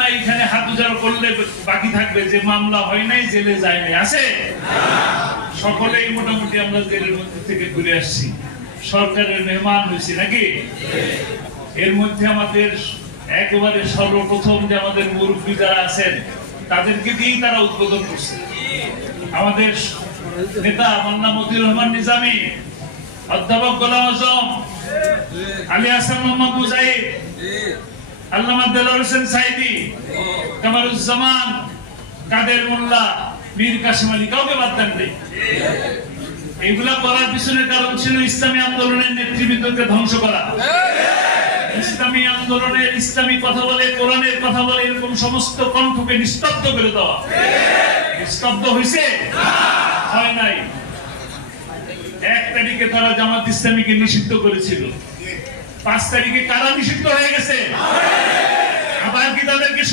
এখানে হাত উজাড় করলে বাকি থাকবে যে মামলা হয় নাই, জেলে যায় নাই, আছে? সকলেই মোটামুটি আমরা জেলের মধ্যে থেকে ঘুরে আসছি, সরকারের মেহমান হয়েছি নাকি? এর মধ্যে আমাদের একেবারে সর্বপ্রথম যে আমাদের মুরব্বী যারা আছেন তাদেরকে দিয়েই তারা উদ্বোধন করছে। আমাদের নেতা মান্না মতিউর রহমান নিজামী, অধ্যাপক গোলাম আজম, আলী হাসান মোহাম্মদ মুজাহিদ, আল্লামা দেলোয়ার হোসেন সাইদি, কামারুজ্জামান, কাদের মোল্লা, মীর কাসেম আলী, কাউকে বাদ দেন নাই। এগুলা করার পিছনে কারণ ছিল ইসলামী আন্দোলনের নেতৃবৃন্দকে ধ্বংস করা। ইসলামী আন্দোলনের ইসলামী কথা বলে, কোরআনের কথা বলে, এরকম সমস্ত কণ্ঠকে নিস্তব্ধ করে দেওয়া। নিস্তব্ধ হয়েছে? হয় নাই। 1 তারিখে তারা জামাত ইসলামীকে নিষিদ্ধ করেছিল, 5 তারিখে কারা নিষিদ্ধ হয়ে গেছে? আবার কি তাদেরকে